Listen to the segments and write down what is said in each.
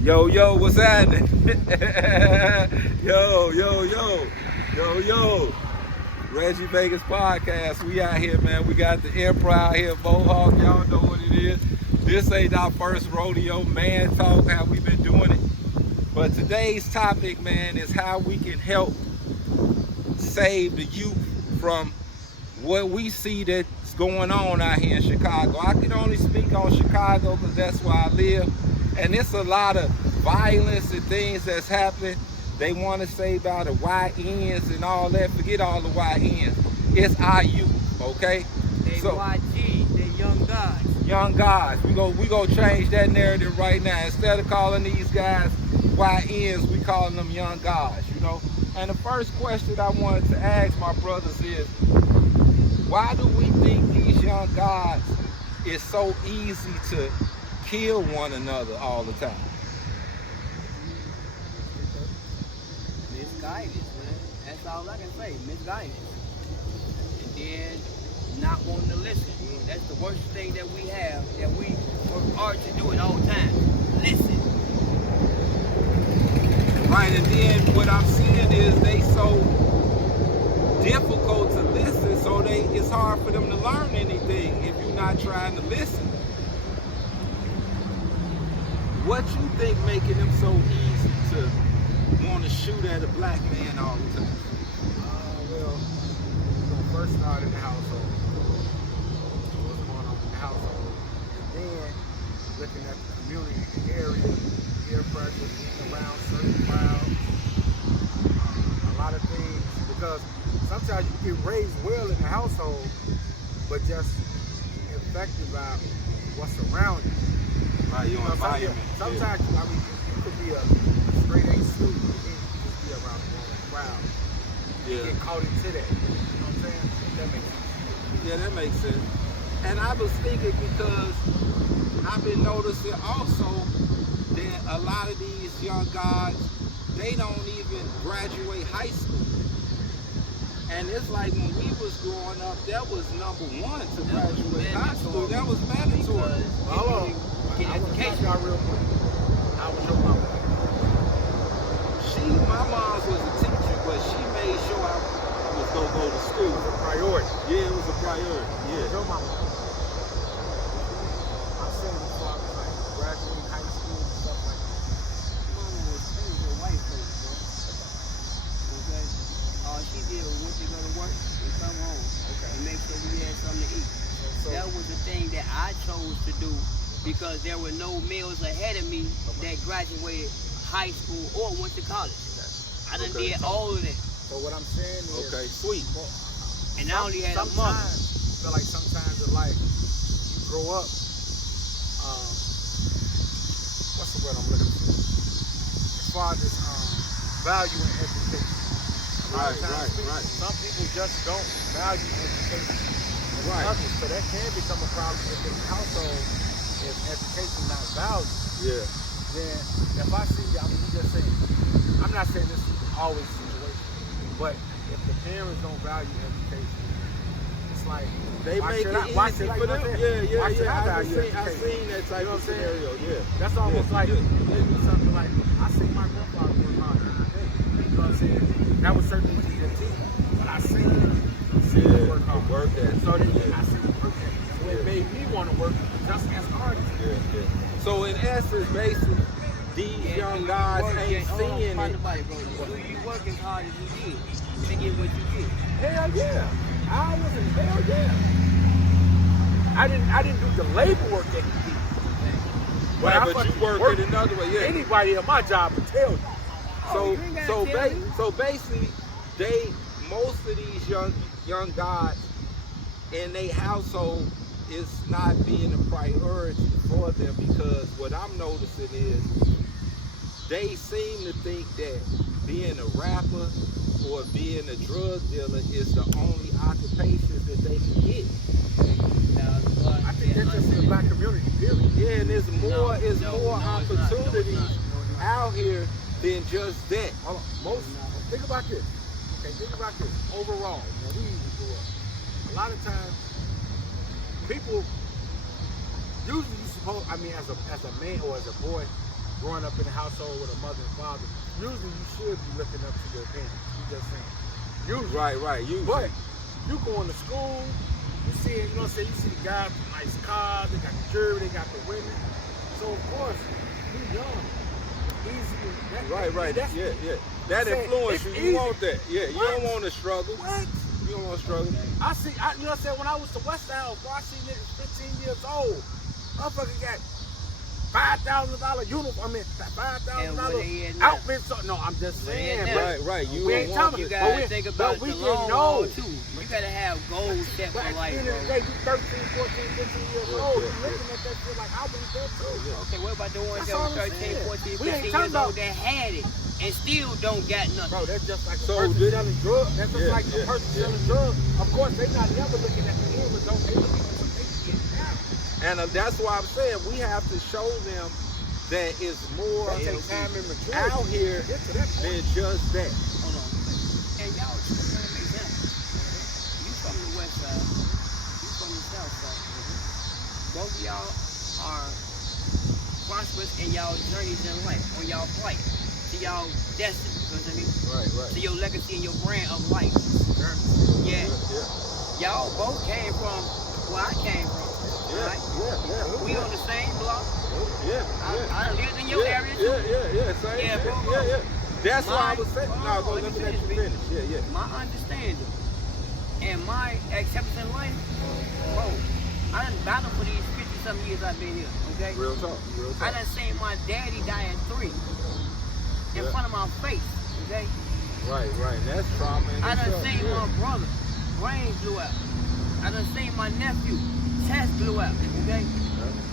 Yo, what's happening? Yo. Reggie Vegas podcast. We out here, man. We got the Emperor out here, Mohawk. Y'all know what it is. This ain't our first rodeo, man talk, how we been doing it. But today's topic, man, is how we can help save the youth from what we see that's going on out here in Chicago. I can only speak on Chicago because that's where I live. And it's a lot of violence and things that's happening. They want to say about the YNs and all that. Forget all the YNs. It's our youth, okay? They YG, they young guys. Young guys. We go change that narrative right now. Instead of calling these guys YNs, we calling them young guys, you know? And the first question I wanted to ask my brothers is, why do we think these young guys is so easy to kill one another all the time? Misguidance, man. That's all I can say. Misguidance. And then not wanting to listen. That's the worst thing that we have, that we work hard to do it all the time. Listen. Right, and then what I'm seeing is they so difficult to listen, so it's hard for them to learn anything if you're not trying to listen. What you think making them so easy to want to shoot at a black man all the time? Well, first start in the household. What's going on in the household? And then looking at the community, the area, peer pressure, being around certain crowds, a lot of things. Because sometimes you get raised well in the household, but just infected by what's around you. Right, your environment. Sometimes, I mean, you could be a straight A student, and then you could just be around the wrong crowd. You get caught into that. You know what I'm saying? That makes sense. Yeah, that makes sense. And I was thinking because I've been noticing also that a lot of these young guys, they don't even graduate high school. And it's like when we was growing up, that was number one to graduate high school. That was mandatory. Hold on. I was catch y'all real quick. How was your mom? My mom was a teacher, but she made sure I was gonna go to school. It was a priority. Yeah, it was a priority. Yeah. Your mama. I said before I was like graduating high school and stuff like that. Mama was a white lady, bro. Okay? All she did was went to go to work and come home. Okay. And make sure we had something to eat. So that was the thing that I chose to do because there were no males ahead of me that graduated high school or went to college. I done did all of that. So what I'm saying is, okay, sweet. And I only had a mother. I feel like sometimes in life, you grow up, what's the word I'm looking for? As far as value in education. Right. Some people just don't value education. Right. Others, so that can become a problem in the household if education not valued. Yeah. Then if I see, I mean, you just saying, I'm not saying this is always the situation, but if the parents don't value education, it's like, they make it easy for them. Yeah. I seen that type of scenario. Yeah. That's almost like something like I see my grandfather work hard every day. You know what I'm saying? That was certainly what he did too. But I seen him work hard. Work that. So then I see him work that. So it made me want to work just as hard as him. Yeah. So in essence, basically, these young guys ain't seeing it. Do you work as hard as you did to get what you get? Hell yeah. Hell yeah. I didn't do the labor work that he did. Right, but you work it another way. Yeah. Anybody at my job would tell you. So basically, most of these young guys in their household is not being a priority for them because what I'm noticing is they seem to think that being a rapper or being a drug dealer is the only occupation that they can get. I think that's just in the black community, period. Yeah, and there's more opportunities out here than just that. Hold on. Think about this. Okay, think about this. Overall, when we even grew up, a lot of times people usually you supposed, I mean, as a man or as a boy, growing up in a household with a mother and father, usually you should be looking up to your parents. You just saying. Usually. Right. Usually. But you going to school, you see, you know what I'm saying, you see the guys with nice cars, they got the jewelry, they got the women. So of course, you young. Easy. Right. That's, Yeah. That influence you. You want that. Yeah, you don't want to struggle. What? You don't want to struggle. You know what I'm saying? When I was to West House, bro, I see niggas 15 years old. Motherfucker got $5,000 uniform. I mean, $5,000 outfits. So, no, I'm just saying, bro. Right. You We ain't talking. want You it. gotta think about the long haul too. You gotta have goals set But for at the life, end of the bro. day, you 13, 14, 15 years old. You looking at that shit like, I want that too. Okay, what about the ones That's that all were I'm 13, saying. 14, We ain't 15 talking years about- old that had it and still don't got nothing? Bro, that's just like a So person this- selling drugs. That's just Yeah, like a yeah, person yeah. selling drugs. Of course, they not never looking at the end result. They looking at what they get now. And that's why I'm saying we have to show them that it's more That takes time and maturity. out here Get to that point. than just that. Hold on. And y'all, just an example. You from the west side, you from the south side. Both of y'all are prosperous in y'all journeys in life, on y'all flight, to y'all destiny. You know what I mean? Right. To your legacy and your brand of life. Yeah. Y'all both came from where I came from. Right? Yeah. We on the same block. Yeah. I lived in your area too. Yeah. Same. Yeah, bro. Yeah. That's why I My- was saying. No, go. Let me let you finish. Yeah. My understanding and my acceptance in life, bro, I done battled for these 50-something years I've been here, okay? Real talk. I done seen my daddy die at 3 in front of my face, okay? Right. That's trauma. I done seen my brother, brain blew out. I done seen my nephew, chest blew out, okay?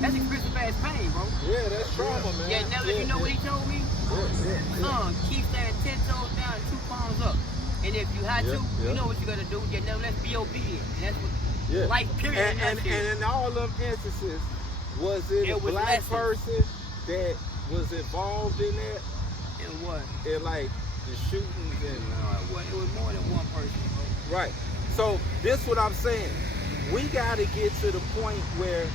That's expensive ass pain, bro. Yeah, that's trauma, man. Yeah, now you know what he told me? Son, keep standing 10 toes down, 2 palms up. And if you had to, you know what you gotta do. You know, let's be obedient. That's what life period. And in all them instances, was it a was black lessons. person that was involved in that? And what? In like the shootings and No, it was more than one person, bro. right. So this what I'm saying. We gotta get to the point where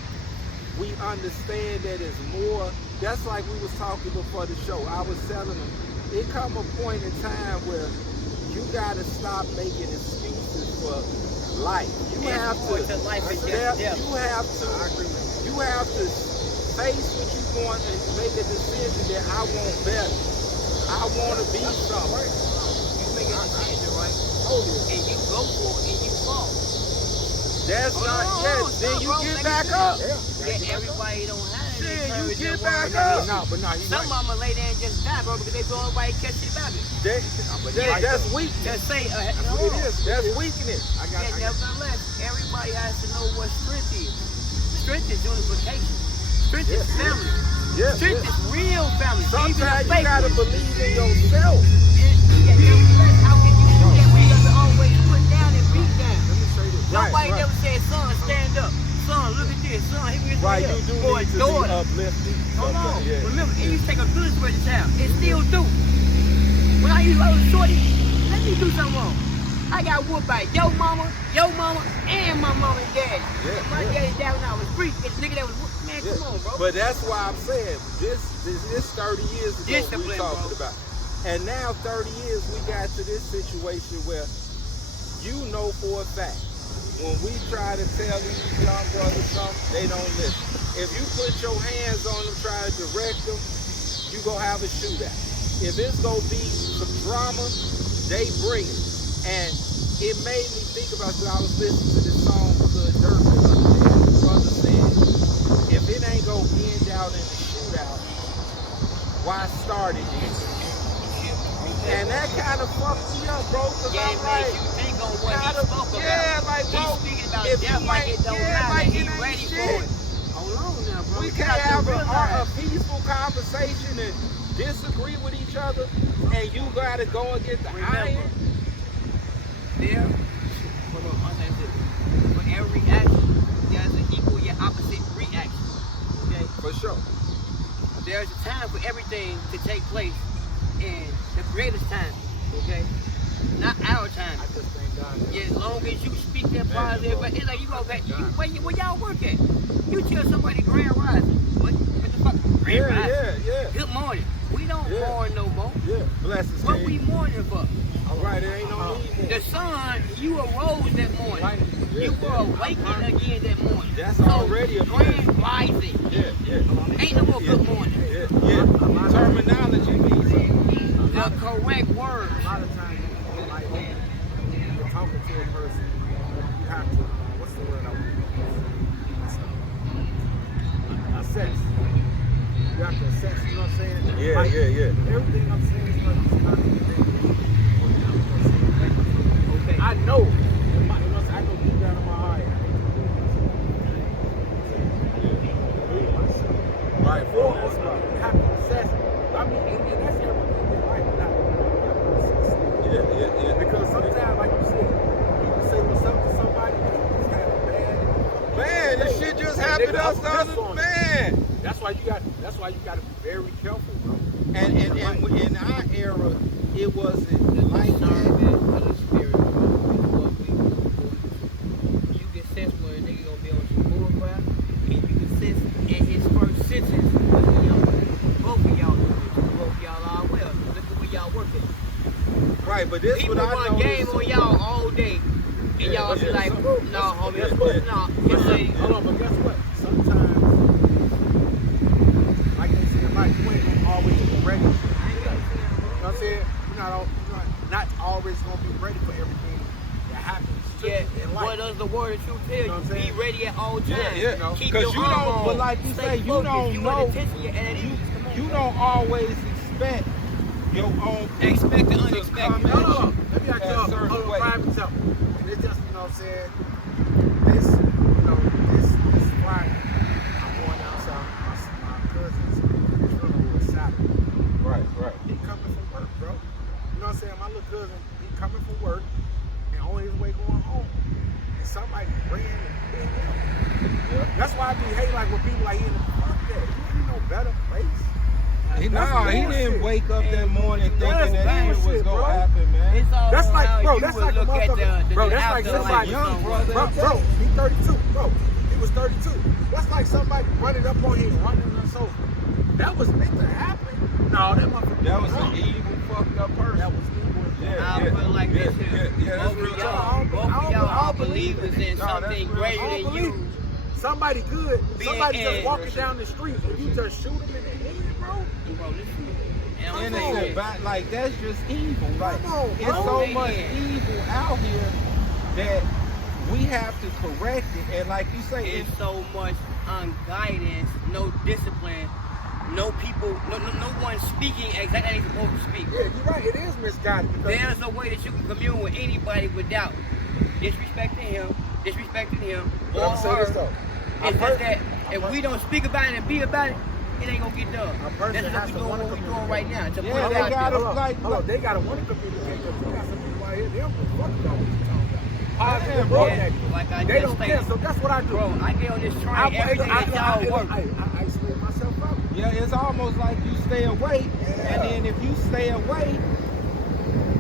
we understand that it's more. That's like we was talking before the show. I was telling them, it come a point in time where you gotta stop making excuses for life. You have to. Life is You just death. have to. You have to face what you want and make a decision that I want better. I want to be something. You make a decision, right? Oh yeah. And you go for it and you fall. That's not yes. Then you get back up. Yeah, everybody don't have it. Yeah, you get Encourage back them up. But no, he's Some right. mama lay there and just die, bro, because they feel nobody catch it about it. That's weakness. Just say, It is. That's weakness. Nevertheless, everybody has to know what strength is. Strength is unification. Strength is family. Strength is real family. Sometimes you Even a gotta fake one. believe in yourself. Nevertheless, how can you do that when you have to always put down and beat down? Let me say this. Nobody right. never said, son, stand up. Son, look at this. Son, hit me Right, here. you do Or need to be daughter. uplifted. Hold on. Yeah. Remember, it used to take a village for the child. It still do. When I used to was shorty, let me do something wrong. I got whooped by your mama, and my mama and daddy. Yeah, My yeah. daddy died when I was 3. It's the nigga that was whooped. Man, Yeah. come on, bro. But that's why I'm saying this 30 years ago Discipline, we talking bro. about. And now 30 years we got to this situation where you know for a fact when we try to tell these young brothers something, they don't listen. If you put your hands on them, try to direct them, you gonna have a shootout. If it's gonna be some drama, they bring it. And it made me think about it. I was listening to this song for the Dirk the other day. The brother said, if it ain't gonna end out in a shootout, why start it then? And that kind of fucked me up, bro, because Yeah, I'm it like, made you think on what he gotta- spoke about. yeah, like, bro, He's speaking about if death you like ain't- it don't yeah, matter. like He it ain't ready shit. for it. Hold on now, bro. we You can got to have a realize. peaceful conversation and disagree with each other, and you gotta go and get the Remember, iron. there, hold on, I'll say this. For every action, there's an equal yet opposite reaction. Okay? For sure. There's a time for everything to take place in the creator's time. Okay? not our time. I just thank God. Yeah, as long as you speak that positive, but it's like you go back, where y'all work at? You tell somebody Grand Rising. What the fuck? Grand Rising. Yeah. Good morning. We don't mourn no more. Yeah. Blessings. What we mourning for? All right, there ain't no need more. The sun, you arose that morning. Right. Yeah, You were awakened again that morning. That's so already a Grand Rising. Yeah. Ain't no more good morning. Yeah. Terminology means something. The correct words. A lot of times, like, you're talking to a person, you have to, what's the word I want to use? Assess. You have to assess, you know what I'm saying? Yeah, like, yeah. Everything I'm saying is not okay. I know, you know what I'm saying? I know deep down in my heart, Right, you have to assess. I mean, and that's everything in life. Yeah. Because sometimes, like you said, you can say what's up to somebody, but you just had a bad. Man, this shit just happened to us the other man. That's why you got to be very careful, bro. And in our era, it wasn't like that. You can sense when a nigga gonna be on some bullcrap, and you can sense in his first sentence what both of y'all do. Both of y'all are well. Look at where y'all working. Right, but this People what I run know. game on y'all all day, and y'all be like, no, homie, Guess what? no. It's like, Hold on, but guess what? Sometimes, like they say, like you ain't always ready. You know what I'm saying? You're not always gonna be ready for everything that happens. yeah, in life. what does the word of truth tell you? know what I'm Be saying? ready at all times. Yeah. Keep Because your you arm don't, on. but like you Stay say, you focused. don't You know. want attention, you're at ease. Come on. You don't always expect your own Expect the to unexpected. come at Hold you. on, let me ask a y'all, certain hold on, way. prime example. And it's just, you know what I'm saying, this Friday, I'm going down south, my cousin's funeral was Saturday. Right. He coming from work, bro. You know what I'm saying? My little cousin, he coming from work and on his way going home. And somebody ran and hit him. Yeah. That's why I be hating like when people like, fuck that. You ain't no better place. He didn't bullshit. wake up that morning thinking That's that shit was bullshit, gonna bro. happen, man. It's all That's like, how bro, you that's would like a look at motherfucker. the Bro, that's like afterlife somebody of young someone. brother. Bro, he 32, bro. He was 32. That's like somebody running up on him, running on the sofa. That was meant to happen. No, that motherfucker. That was an evil, fucked up person. That was evil. Yeah. I feel like this here. That's real talk. Both of y'all I are don't believe believers it. in No, that's something real. greater I don't than believe you. it. Somebody good. Being Somebody just in- walking down the street and you just shoot him in the head, bro. Bro, listen. And I'm Innocent, saying, like that's just evil. Like Come on, it's bro. so much Yeah. evil out here that we have to correct it. And like you say, it's so much guidance, no discipline, no people, no one speaking exactly how they supposed to speak. Yeah, you're right. It is misguided. Because There's no way that you can commune with anybody without disrespecting him, But or I'm saying this her. though. It's just that if we don't speak about it and be about it, it ain't gonna get done. A person That's has what to we're wanna doing, what we're doing right now. To Yeah, put it they out gotta- there. Hold on, they gotta want to communicate because we got some people out here, they don't give a fuck about what you talking about. Positive, bro. negative. Like I They just don't care, stated. so that's what I do. Bro, I get on this train every day that y'all work. I isolate myself out. yeah, it's almost like you stay away, and then if you stay away,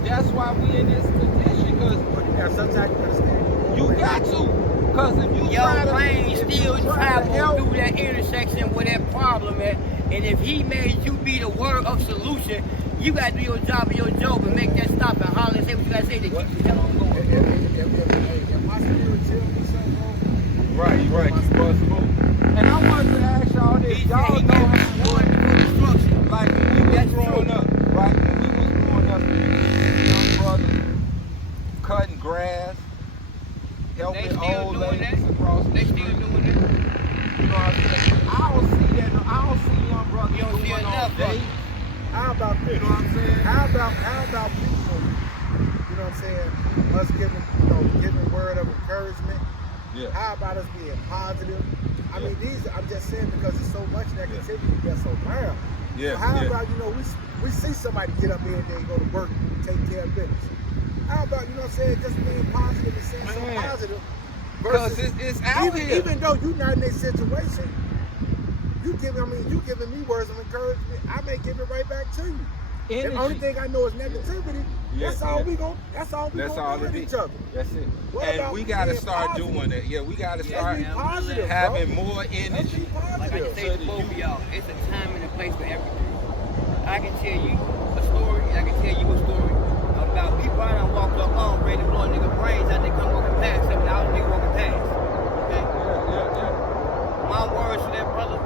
that's why we in this position. Cause But you got sometimes you understand. you got to. Cause if you Your try to, plane if still you try to travel help, through that intersection where that problem at. And if he made you be the word of solution, you gotta do your job and make that stop and holler and say what you gotta say to keep the hell on going. If my spirit tell me something wrong, right, you must move. And I wanted to ask y'all this. He Y'all said he know gave how us one for destruction. like when we was That's growing true. up, right? When we was growing up, young brothers cutting grass, They helping still old doing ladies that. across the They still street. doing that. You know what I'm saying? I don't see that. I don't see young brothers You don't see doing all enough day. of it. how about this? You know what I'm saying? How about people, you know what I'm saying, us giving word of encouragement? Yeah. How about us being positive? I mean, I'm just saying because there's so much that continue to get so bad. Yeah. So how yeah. about, we see somebody get up every day, go to work, take care of business. How about, you know what I'm saying, just being positive and saying so Man. positive Because versus it's out here. even though you're not in that situation, you giving me words of encouragement, I may give it right back to you. The only thing I know is negativity. Yeah, That's all yeah. we gon' do with each other. That's it. What And about we gotta being start positive? doing that. Yeah, we gotta Let's start be positive, having bro. more Let's be energy. Like I positive. just say to both of y'all, it's a time and a place for everything. I can tell you a story, I can tell you a story about people I done walked up on, ready to blow a nigga brains out they come walking past them, and I was a nigga walking past. Okay? Yeah. My words to that brother,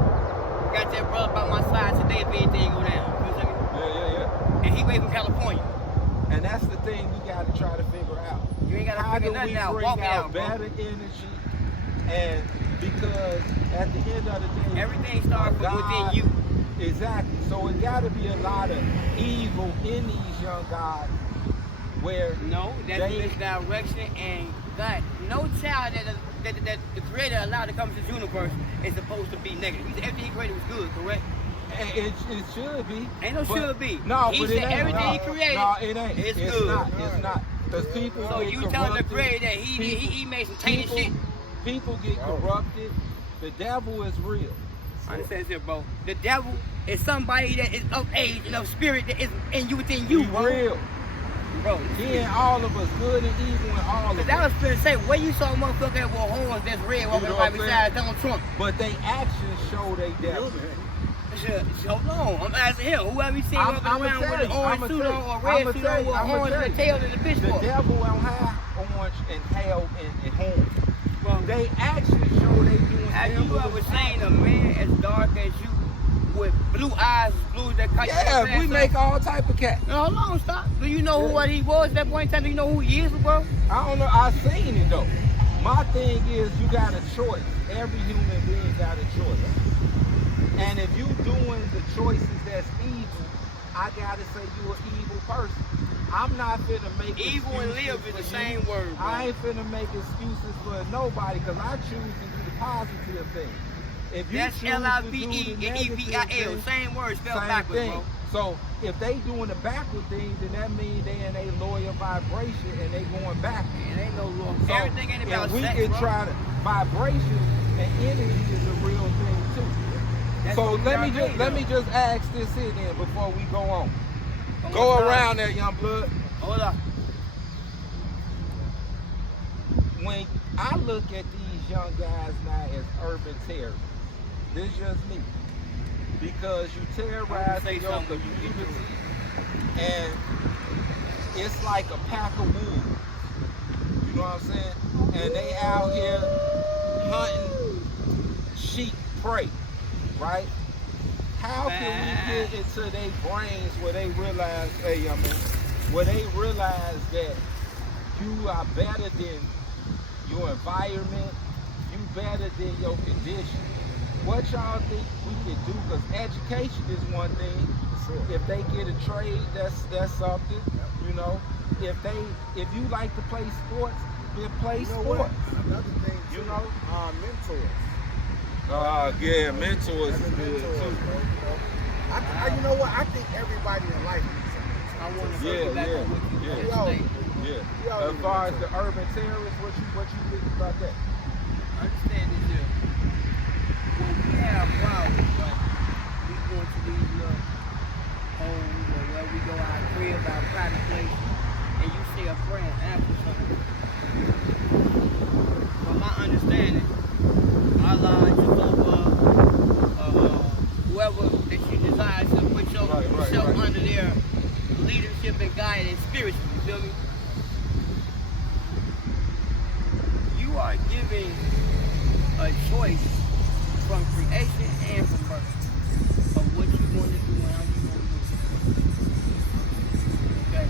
got that brother by my side today if anything go down. You know what I'm saying? Yeah. And he way from California. And that's the thing we gotta try to figure out. You ain't gotta How figure do we nothing out. bring Walk it out out, bro. better energy? And because at the end of the day, Everything starts from within you. Exactly. So it got to be a lot of evil in these young guys where No, that's they, misdirection, and God, no child that the Creator allowed to come to this universe is supposed to be negative. He said everything He created was good, correct? it should be. Ain't no but- should be. No, He but said it ain't. everything He created. No, it ain't. It's It's good. not. It's not. Because people So get you telling the corrupted. Creator that he made some tainted shit? People get corrupted. The devil is real. Understand this, bro. The devil is somebody that is of age and of spirit that is in you within you, He bro. real. Bro, He in all of us, good and evil in all of cause I us. was finna say, where you saw a motherfucker with horns that's red walking know right what I'm beside Donald Trump? But they actions show they devil. Hold on, I'm asking him. Whoever you seen I'm- walking I'ma around tell with you, an orange I'ma suit tell on you, or a I'ma red suit tell on you, with I'ma horns tell and you. the tail and the The pitchfork. devil don't have orange and tail and horns. Well, They actions show they doing have you devilish ever actions. seen a man as dark as you with blue eyes, blue that cut your Yeah, face we off? make all type of cats. No, hold on, stop. Do you know what he was at that point in time? Do you know who he is, bro? I don't know. I seen it though. My thing is, you got a choice. Every human being got a choice. And if you doing the choices that's evil, I gotta say you an evil person. I'm not finna make Evil and excuses live is for the you. same word, bro. I ain't finna make excuses for nobody because I choose to do the positive thing. If you That's choose to do L-I-V-E the and negative E-V-I-L. thing, Same word spelled same backwards, thing. bro. So if they doing the backward thing, then that means they in a lower vibration and they going back. Man, ain't no law. So Everything ain't about if we sex, can bro. try to vibration and energy is a real thing too. That's So what we let are me made let of. me just ask this here then before we go on. Come Go on, around there, young blood. Hold up. When I look at these young guys now as urban terrorists, this just me. Because you terrorize Say your something. community and it's like a pack of wolves. You know what I'm saying? And they out here hunting sheep prey, right? How can we get into their brains where they realize, hey, young man, where they realize that you are better than your environment, you better than your condition? What y'all think we can do? Because education is one thing. If they get a trade, that's something. You know, if you like to play sports, then play You know sports. what? Another thing, You too, know? mentors. Yeah, mentors is As a good mentor, too. bro, you know what? I think everybody in life needs a mentor. I want to Yeah, circle back yeah, on what you yeah. said Yo, today. Yeah. Y'all As need far a as the mentor. urban terrorists, what you think about that? Understand this here. When we have problems, right? We go into these little homes or where we go our crib, our private place, and you say a prayer and ask for something. From my understanding, Allah, Jehovah, whoever that you desire to put yourself right. under their leadership and guidance spiritually, you feel me? You are giving a choice from creation and from birth of what you want to do and how you want to do it. Okay?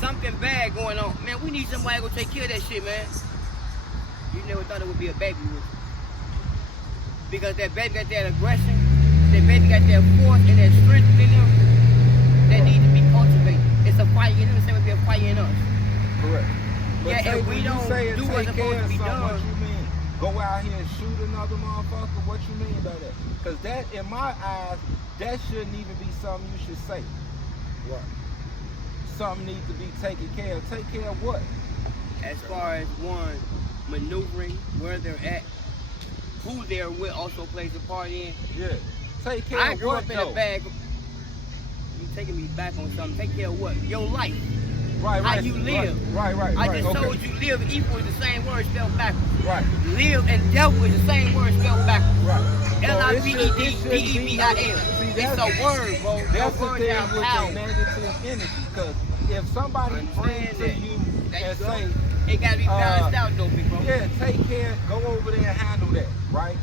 Something bad going on. Man, we need somebody to go take care of that shit, man. You never thought it would be a baby with you. Because that baby got that aggression, that baby got that force and that strength in them that need to be cultivated. It's a fire in them, the same way be a fire in us. Correct. But Yeah, say, and we when don't you say do take what's care supposed to of be something, done. what you mean? Go out here and shoot another motherfucker? What you mean by that? Because that, in my eyes, that shouldn't even be something you should say. What? Something needs to be taken care of. Take care of what? As far as one, maneuvering, where they're at, who they're with also plays a part in. Yeah. Take care I of grew what up in though? a bag. you taking me back on something. Take care of what? Your life. Right, How right. you live. Right. I just okay. told you live and evil is the same word spelled backwards. Right. Live and devil is the same word spelled backwards. Right. L-I-V-E-D-D-E-V-I-L. It's a word, bro. That's the word thing have with power. the negative energy, because if somebody brings to Understand you that. and There say, you go. It gotta be balanced out though, big bro. yeah, take care, go over there and handle that, right?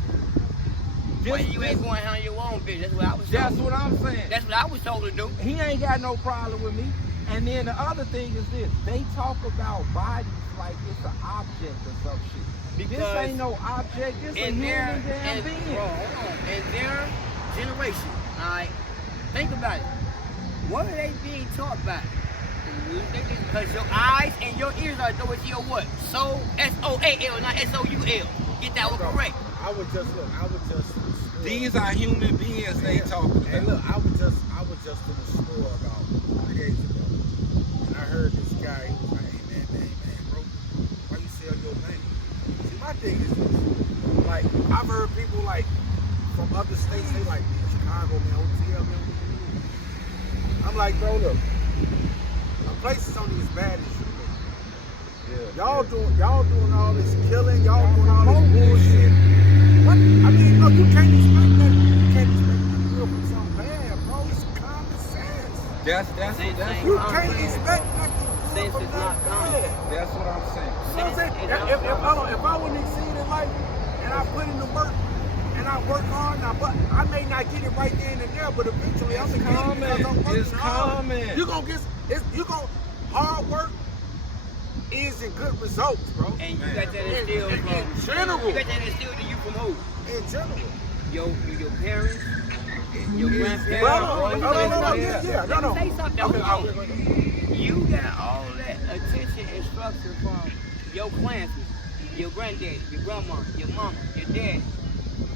Why you ain't going to handle your own business? That's what I was told. That's what I'm saying. That's what I was told to do. He ain't got no problem with me. And then the other thing is this, they talk about bodies like it's an object or some shit. This ain't no object, this a human damn being. Bro, hold on. In their generation, alright, think about it. What are they being taught by? Because your eyes and your ears are towards your what? Soul, S-O-A-L, not S-O-U-L. Get that one correct. I would just These are human beings they talking about. Hey, look, I was just in the store about 3 days ago, and I heard this guy who was like, hey man, bro, why you sell your name? See, my thing is this, like, I've heard people like from other states, they like, Chicago, man, OTL, man. I'm like, bro, look, a place is only as bad as you look. Yeah. Y'all doing all this killing, y'all doing all this bullshit. What? I mean, look, you can't expect that. You can't expect that real from something bad, bro. It's common sense. That's You can't expect nothing good from Sense is not that common. bad. That's what I'm saying. You know what I'm saying? If I wouldn't exceed in life and I put in the work and I work hard, but I may not get it right then and there, but eventually I'm gonna get it because I'm working hard. You're gonna get hard work is in good results, bro. And you got that instilled from in general. You got that instilled in you from who? In general. Your parents, your grandparents. No. Say something. Okay, Hold on. You got all that attention and structure from your clansmen, your granddaddy, your grandma, your mama, your dad,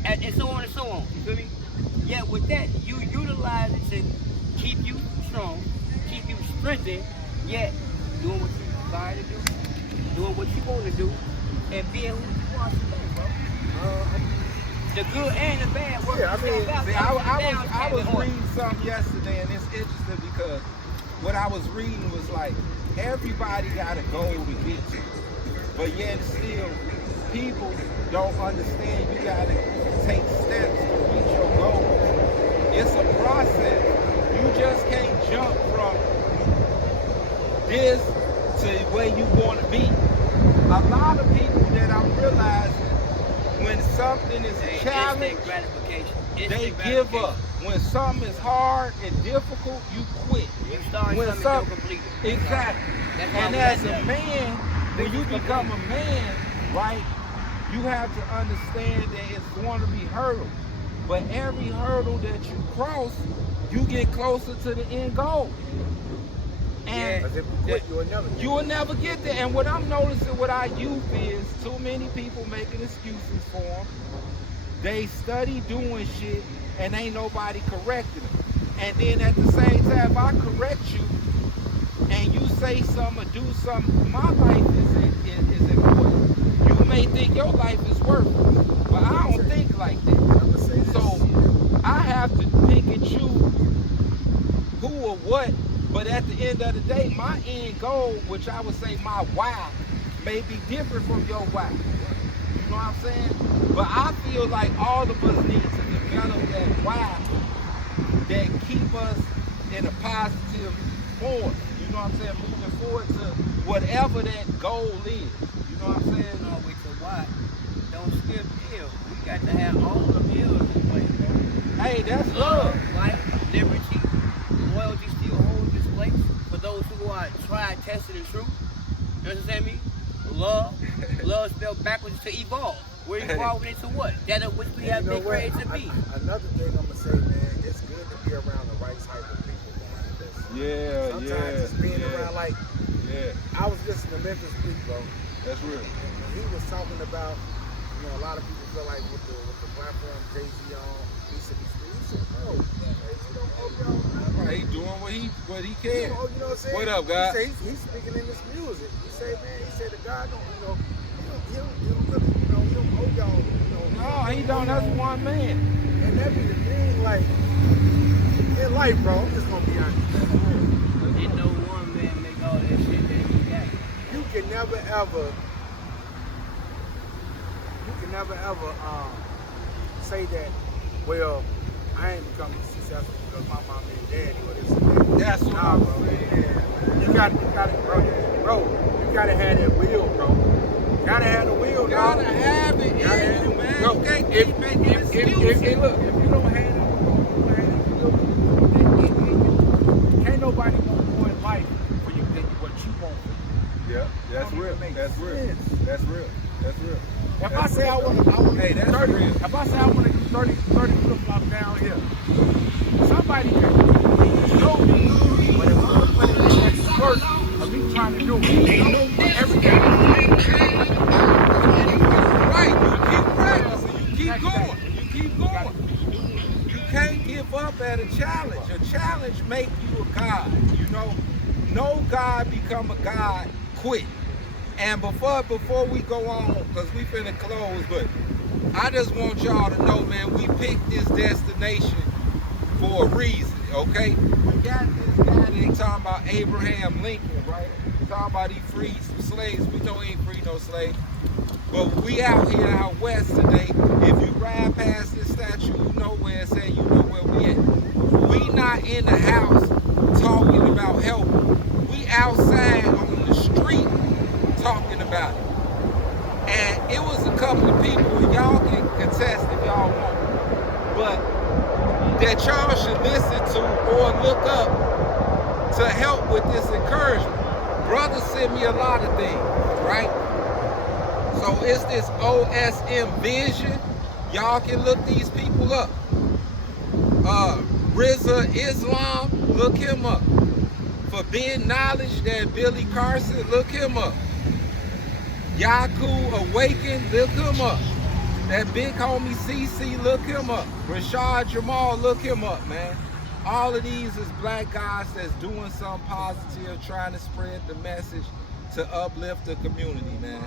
and so on and so on. You feel me? Yeah, with that, you utilize it to keep you strong, keep you strengthened, yet doing what you desire to do, doing what you want to do, and being who you are today, bro. The good and the bad work. Yeah, I mean, I was reading something yesterday, and it's interesting because what I was reading was like, everybody got a goal to get to, but yet still, people don't understand you gotta take steps to reach your goal. It's a process. You just can't jump from this to where you want to be. A lot of people that I'm realizing, when something is a challenge, they give up. When something is hard and difficult, you quit. You start something completely. Exactly. And as a man, when you become a man, right, you have to understand that it's going to be hurdles. But every hurdle that you cross, you get closer to the end goal. And you will never get there. And what I'm noticing with our youth is too many people making excuses for them. They study doing shit and ain't nobody correcting them. And then at the same time, if I correct you and you say something or do something, my life is important. You may think your life is worthless, but I don't think like that. So I have to pick and choose who or what. But at the end of the day, my end goal, which I would say my why, may be different from your why. You know what I'm saying? But I feel like all of us need to develop that why that keep us in a positive form. You know what I'm saying? Moving forward to whatever that goal is. You know what I'm saying? No, with the why, don't skip bills. We got to have all the bills in place, bro. Hey, that's love. Life, liberty, loyalty still holds this place for those who are tried, tested, and true. You understand me? Love spelled backwards to evolve. We're evolving into what? That of which we have been created to be. Another thing I'm gonna say, man, it's good to be around the right type of people, man. Sometimes just being around, like, I was listening to Memphis Bleak, bro. That's real. And he was talking about, you know, a lot of people feel like with the platform Jay-Z on, he said, bro, Jay-Z don't owe y'all nothing. He doing what he can. You know what I'm saying? What up, guys? He said he's speaking in this music. He said, man, the God don't, he don't really, he don't owe y'all, No, he don't. That's one man. And that be the thing, like, in life, bro, I'm just gonna be honest. never ever say that, well, I ain't becoming successful because my mom and daddy or this and that. That's what Nah, I'm bro. saying. You gotta, bro, you gotta have that will, bro. You gotta have the will, You dog. gotta have it in you, man. Bro, You can't keep making excuses. Hey, look, if you don't have it, can't nobody want more in life for you than what you want. Yeah, that's real. That's real. That's real. That's real. If I say I want to Hey, do that's 30, real. if I say I want to do 30 flip-flops down here, somebody can show me, but if I'm putting in the effort of me trying to do it, everything. Right, you keep practicing, you keep going, you keep going. You can't give up at a challenge. A challenge make you a god, you know. No god become a god quick. And before we go on, because we finna close, but I just want y'all to know, man, we picked this destination for a reason, okay? We got this guy, they talking about Abraham Lincoln, right? Talking about he freed some slaves. We know he ain't freed no slaves. But we out here out west today. If you ride past this statue, you know where it's at, you know where we at. We not in the house talking about helping. We outside on the street talking about it. And it was a couple of people, y'all can contest if y'all want, but that y'all should listen to or look up to help with this encouragement. Brothers send me a lot of things, right? So it's this OSM Vision. Y'all can look these people up. Rizza Islam, look him up. Forbidden Knowledge, that Billy Carson, look him up. Yaku Awaken, look him up. That big homie CC, look him up. Rashad Jamal, look him up, man. All of these is black guys that's doing something positive, trying to spread the message to uplift the community, man.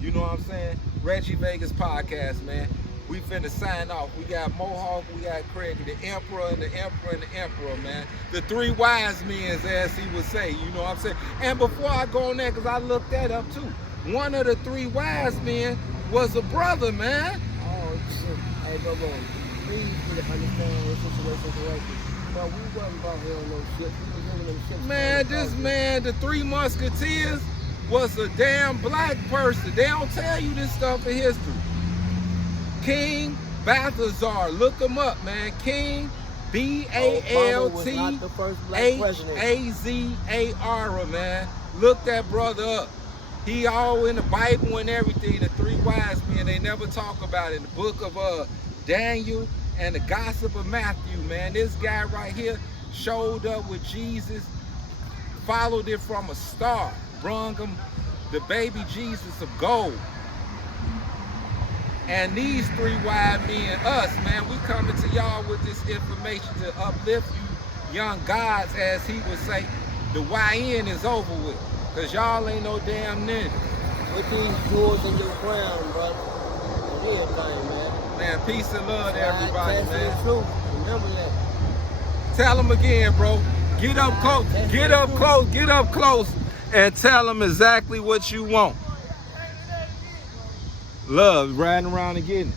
You know what I'm saying? Reggie Vegas Podcast, man. We finna sign off. We got Mohawk, we got Craig, the Emperor and the Emperor and the Emperor, man. The three wise men, as he would say, you know what I'm saying? And before I go on there, because I looked that up too, one of the three wise men was a brother, man. Oh, shit. Hey, bro, please understand this situation correctly. But we wasn't about here on no ship. We was living in ships. Man, this man, the Three Musketeers, was a damn black person. They don't tell you this stuff in history. King Balthazar, look him up, man. King Balthazar, man. Look that brother up. He all in the Bible and everything. The three wise men, they never talk about it. In the book of Daniel and the Gospel of Matthew, man. This guy right here showed up with Jesus, followed it from a star, brung him the baby Jesus of gold. And these three wise men, us, man, we coming to y'all with this information to uplift you young gods, as he would say. The YN is over with, because y'all ain't no damn ninja. With these jewels in your crown, brother. And everything, man. Man, peace and love to everybody, man. Truth. Remember that. Tell them again, bro. Get up close, get up close, get up close, and tell them exactly what you want. Love, riding around and getting it.